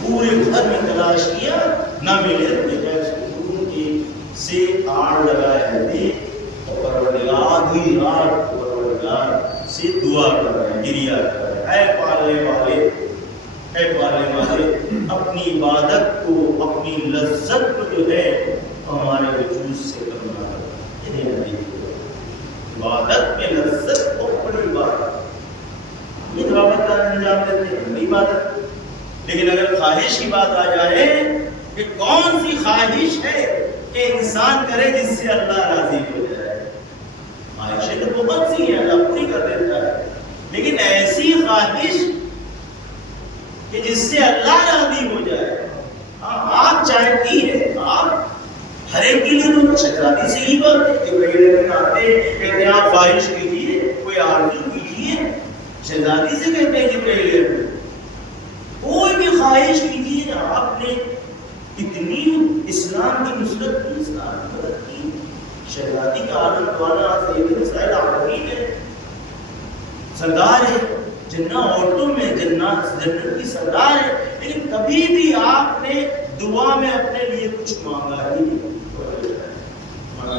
پورے گھر میں تلاش کیا نہ ملے، بجائے سکون کی سے آڑ لگائے دیکھ اور پروردگار ہی رات پروردگار سے دعا کر رہے ہیں، گریا کر رہے ہیں، اے پالنے والے، اے پالنے والے، اپنی عبادت کو، اپنی لذت کو جو ہے ہمارے وجود سے کرنا ہے۔ عبادت میں لذت بہت بڑی بات ہے، یہ عبادت کا انجام دیتے ہیں عبادت، لیکن اگر خواہش کی بات آ جائے کہ کون سی خواہش ہے کہ انسان کرے جس سے اللہ راضی ہو جائے؟ خواہشیں تو بہت سی ہیں، اللہ پوری کر دیتا ہے، لیکن ایسی خواہش کہ جس سے اللہ راضی ہو جائے، آپ چاہتی ہیں، آپ ہر ایک کے لیے تو شہزادی سے ہی بات ہے کہ بھائی لوگ آتے کہتے ہیں آپ خواہش کیجیے، کوئی آرزو کیجیے، شہزادی سے کہتے ہیں کہ پہلے کوئی بھی خواہش کیجیے۔ آپ نے اتنی اسلام کی نصرت کی، اسلام کی مدد کی، شہزادی کا عالم والا سید رسائل عالمین ہے، سردار ہے، جنہ عورتوں میں جنت کی سردار ہے، لیکن کبھی بھی آپ نے دعا میں اپنے لیے کچھ مانگا ہی نہیں۔ وہ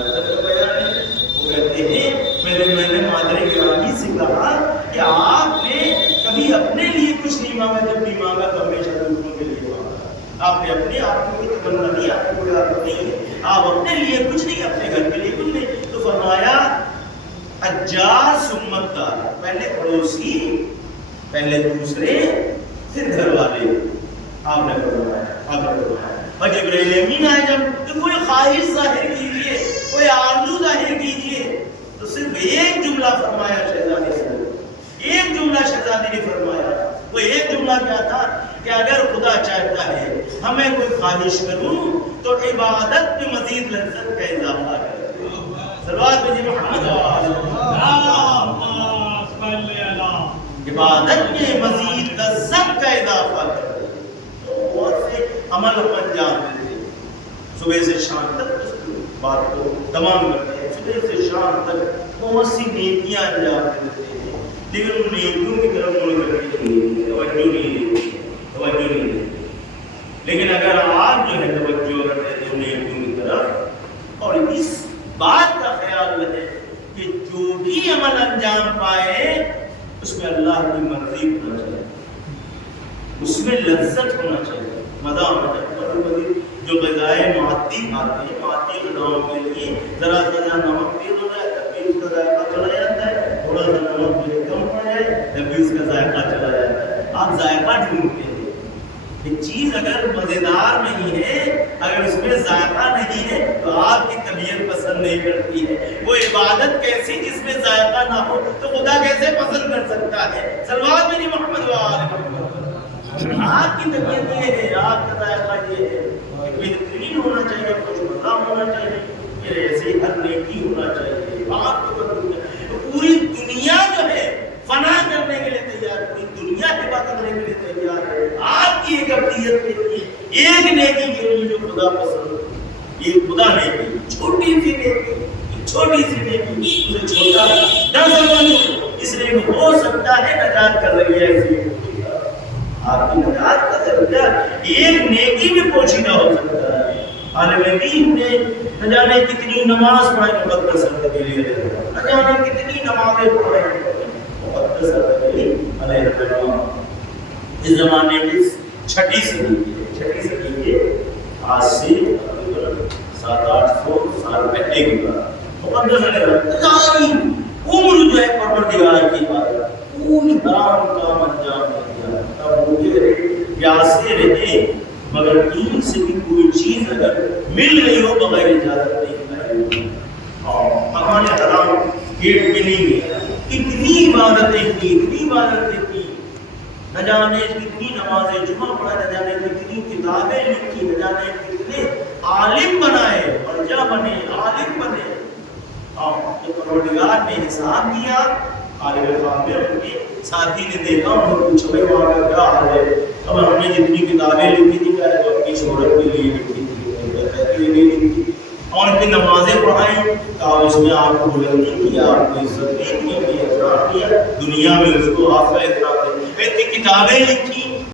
کہتے ہیں میں نے مادر گرامی سے کہا کہ آپ نے کبھی اپنے لیے کچھ نہیں مانگا، جب بھی مانگا تو ہمیشہ دوسروں کے لیے مانگا۔ آپ نے اپنے آپ کو کوئی تمنا نہیں، آپ کو کوئی عادت نہیں ہے، آپ اپنے لیے کچھ نہیں، اپنے گھر کے لیے کچھ نہیں۔ تو فرمایا حجار سمت دار، پہلے پڑوسی، پہلے دوسرے، پھر گھر والے، آپ نے فرمایا۔ اور جبرائیل امین آئے جب تو کوئی خواہش ظاہر کیجیے، کوئی آرزو ظاہر کیجیے، تو صرف ایک جملہ فرمایا شہزادی سے، ایک جملہ شہزادی نے فرمایا۔ وہ ایک جملہ کیا تھا کہ اگر خدا چاہتا ہے ہمیں کوئی خواہش کروں تو عبادت میں مزید لذت کا اضافہ کرے۔ صلوات بھیجئے محمد عبادت میں مزید لذت کا اضافہ کرے۔ بہت سے عمل انجام دیتے ہیں، صبح سے شام تک اس بات کو تمام کرتے ہیں، صبح سے شام تک بہت سی نیکیاں انجام دیتے ہیں، لیکن ان نیکیوں کی طرف توجہ نہیں دیتے۔ لیکن اگر آپ جو ہے توجہ کرتے ہیں ان نیکیوں کی طرف اور اس بات کا خیال رکھے کہ جو بھی عمل انجام پائے اس میں اللہ کی مرضی ہونا چاہیے، اس میں لذت ہونا چاہیے، مزہ ہونا چاہیے۔ جو غذائے معدی کھاتے ہیں، معدی غذاؤں کے لیے ذرا سا نمک تیز ہو جائے تب بھی اس کا ذائقہ چلا جاتا ہے، تھوڑا سا نمک جو کم ہو جائے تب بھی اس کا ذائقہ چلا جاتا ہے۔ آپ ذائقہ ڈھونڈتے ہیں، یہ چیز اگر مزیدار نہیں ہے، اگر اس میں ذائقہ نہیں ہے تو آپ کی طبیعت پسند نہیں کرتی ہے۔ وہ عبادت کیسی جس میں ذائقہ نہ ہو تو خدا کیسے پسند کر سکتا ہے؟ صلوات بھیجئے محمد آپ کی طبیعت یہ ہے، آپ کا ذائقہ یہ ہے کہ بہترین ہونا چاہیے، کچھ مزہ ہونا چاہیے، پھر ایسے ہر نیکی ہونا چاہیے۔ آپ کو پوری دنیا جو ہے فنا کرنے کے لیے تیار، پوری دنیا عبادت کرنے کے لیے تیار ہے، آپ کی ایک ابدیت کے لیے، ایک نیکی کے لیے جو خدا پسند ہے، یہ خدا نیکی، چھوٹی سی نیکی، چھوٹی سی نیکی، اسے چھوٹا نہ سمجھو، اس لیے ہو سکتا ہے نجات کا ذریعہ اسی آپ کی نجات کا ذریعہ ایک نیکی میں پوشیدہ ہو سکتا ہے۔ عالم دین نے نہ جانے کتنی نماز پڑھائی مقدس کے لیے، نہ جانے کتنی نمازیں پڑھائی مقدس علیہ السلام۔ اس زمانے میں چھٹی صدی کے آج سے 700-800 سال پہلے کی بات، مقدس علیہ عمر جو ہے پروردگار کی بات، پوری حرام کام انجام دیا، تب مجھے پیاسے رہے مگر دین سے بھی کوئی چیز اگر مل رہی ہو بغیر اجازت نہیں کھائے، اور ہمارے حرام گیٹ میں نہیں گیا، اتنی عبادتیں کی، نہ جانے کتنی نمازیں جمعہ پڑھا، نہ جانے کتنی کتابیں لکھی، نہ جانے کتنے عالم بنائے، مرجع بنے، عالم بنے، اور جو پروردگار نے حساب کیا، عالم خان میں ان کے ساتھی نے دیکھا، انہوں نے پوچھا بھائی وہاں کا کیا حال ہے؟ اب ہم نے جتنی کتابیں لکھی تھی کیا تو اپنی شہرت کے لیے لکھی تھی، اور ان کی نمازیں پڑھائیں، کہا اس میں آپ کو بلندی کیا، آپ کو عزت دی، اپنی احترام کیا، دنیا میں اس کو آپ کا احترام دے۔ کتابیں لکھی